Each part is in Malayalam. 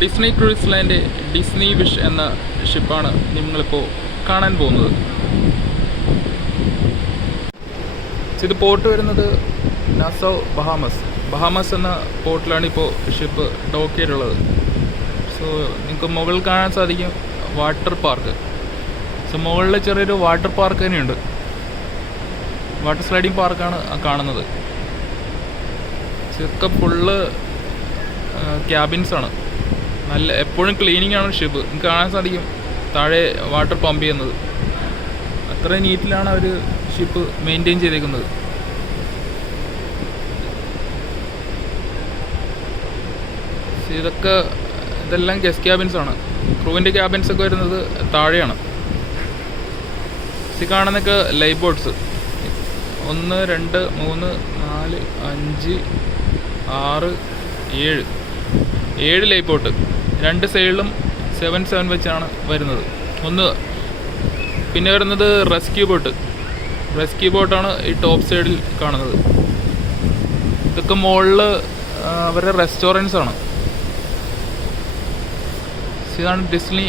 ഡിസ്നി ക്രൂയിസ് ലൈൻ്റെ ഡിസ്നി വിഷ് എന്ന ഷിപ്പാണ് നിങ്ങളിപ്പോൾ കാണാൻ പോകുന്നത്. ഇത് പോർട്ട് വരുന്നത് നാസൗ ബഹാമസ് എന്ന പോർട്ടിലാണ് ഇപ്പോൾ ഷിപ്പ് ഡോക്ക് ചെയ്തിട്ടുള്ളത്. സോ നിങ്ങൾക്ക് മുകളിൽ കാണാൻ സാധിക്കും വാട്ടർ പാർക്ക്. സോ മുകളിൽ ചെറിയൊരു വാട്ടർ പാർക്ക് തന്നെയുണ്ട്. വാട്ടർ സ്ലൈഡിങ് പാർക്കാണ് കാണുന്നത്. ഇതൊക്കെ ഫുള്ള് ക്യാബിൻസാണ്. നല്ല എപ്പോഴും ക്ലീനിങ് ആണ് ഷിപ്പ്. നിങ്ങൾക്ക് കാണാൻ സാധിക്കും താഴെ വാട്ടർ പമ്പ് ചെയ്യുന്നത്. അത്ര നീറ്റിലാണ് അവർ ഷിപ്പ് മെയിൻറ്റെയിൻ ചെയ്തേക്കുന്നത്. ഇതെല്ലാം ഗസ്റ്റ് ക്യാബിൻസാണ്. ക്രൂവിൻ്റെ ക്യാബിൻസൊക്കെ വരുന്നത് താഴെയാണ്. ഇത് കാണുന്നതൊക്കെ ലൈഫ് ബോട്ട്സ്. 1 2 3 4 5 6 7 life boat. 2 സൈഡിലും 7 വെച്ചാണ് വരുന്നത്. പിന്നെ വരുന്നത് റെസ്ക്യൂ ബോട്ടാണ് ഈ ടോപ്പ് സൈഡിൽ കാണുന്നത്. ഇതൊക്കെ മുകളിൽ അവരുടെ റെസ്റ്റോറൻറ്റ്സ് ആണ്. ഇതാണ് ഡിസ്നി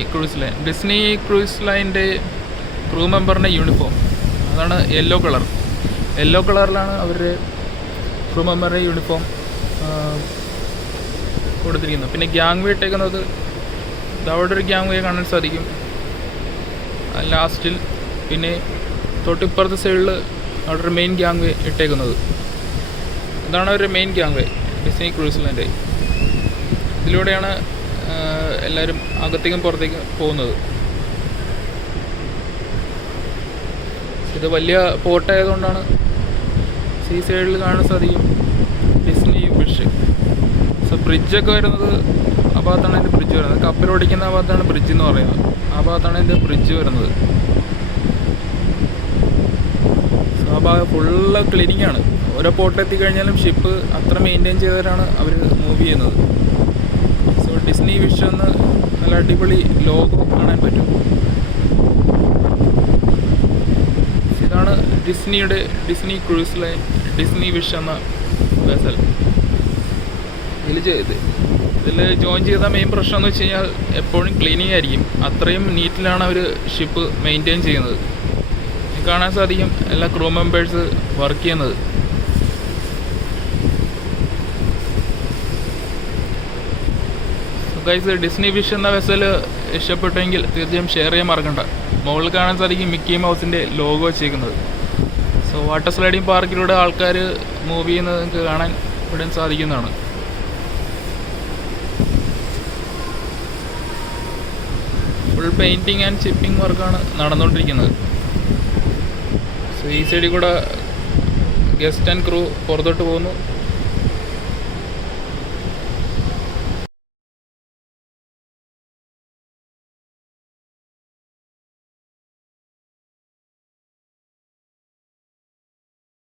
ക്രൂയിസ് ലൈൻ്റെ ക്രൂ മെമ്പറിൻ്റെ യൂണിഫോം. അതാണ് യെല്ലോ കളറിലാണ് അവരുടെ ക്രൂ മെമ്പറിൻ്റെ യൂണിഫോം കൊടുത്തിരിക്കുന്നത്. പിന്നെ ഗ്യാങ് വേ ഇട്ടേക്കുന്നത് അവിടെ ഒരു ഗ്യാങ് വേ കാണാൻ സാധിക്കും ലാസ്റ്റിൽ. പിന്നെ തൊട്ടിപ്പുറത്തെ സൈഡിൽ അവിടെ ഒരു മെയിൻ ഗ്യാങ് വേ ഇട്ടേക്കുന്നത്. ഇതാണ് അവരുടെ മെയിൻ ഗ്യാങ് വേ ഡിസ്നി ക്രൂയിസ് ലൈൻ്റെ. ഇതിലൂടെയാണ് എല്ലാവരും അകത്തേക്കും പുറത്തേക്കും പോകുന്നത്. ഇത് വലിയ പോർട്ടായതുകൊണ്ടാണ് സീ സൈഡിൽ കാണാൻ സാധിക്കും ഡിസ്നി വിഷ്. സോ ബ്രിഡ്ജൊക്കെ വരുന്നത് ആ ഭാഗത്താണ് അതിൻ്റെ ബ്രിഡ്ജ് വരുന്നത്. കപ്പലോടിക്കുന്ന ആ ഭാഗത്താണ് ബ്രിഡ്ജ് എന്ന് പറയുന്നത്. ആ ഭാഗത്താണ് അതിൻ്റെ ബ്രിഡ്ജ് വരുന്നത്. സോ ആ ഭാഗം ഫുള്ള് ക്ലീനിങ് ആണ്. ഓരോ പോർട്ട് എത്തിക്കഴിഞ്ഞാലും ഷിപ്പ് അത്ര മെയിൻറ്റെയിൻ ചെയ്തവരാണ് അവർ മൂവ് ചെയ്യുന്നത്. സോ ഡിസ്നി വിഷ് എന്ന് നല്ല അടിപൊളി ലോഗോ കാണാൻ പറ്റും. ഇതാണ് Disney cruise line Disney wish എന്ന വെസൽ. ഇതിൽ ജോയിൻ ചെയ്ത മെയിൻ പ്രശ്നം എന്ന് വെച്ച് കഴിഞ്ഞാൽ എപ്പോഴും ക്ലീനിങ് ആയിരിക്കും. അത്രയും നീറ്റിലാണ് അവർ ഷിപ്പ് മെയിൻറ്റെയിൻ ചെയ്യുന്നത്. കാണാൻ സാധിക്കും എല്ലാ ക്രൂ മെമ്പേഴ്സ് വർക്ക് ചെയ്യുന്നത്. ഗൈസ്, ഡിസ്നി വിഷ് എന്ന വെസൽ ഇഷ്ടപ്പെട്ടെങ്കിൽ തീർച്ചയായും ഷെയർ ചെയ്യാൻ മറക്കണ്ട. മുകളിൽ കാണാൻ സാധിക്കും മിക്കി മൗസിൻ്റെ ലോഗോ വെച്ചേക്കുന്നത്. സോ വാട്ടർ സ്ലൈഡിങ് പാർക്കിലൂടെ ആൾക്കാർ മൂവ് ചെയ്യുന്നത് നിങ്ങൾക്ക് കാണാൻ ഇവിടെ സാധിക്കുന്നതാണ്. ഫുൾ പെയിൻറ്റിങ് ആൻഡ് ചിപ്പിംഗ് വർക്കാണ് നടന്നുകൊണ്ടിരിക്കുന്നത്. സോ ഈ സൈഡിൽ കൂടെ ഗസ്റ്റ് ആൻഡ് ക്രൂ പുറത്തോട്ട് പോകുന്നു.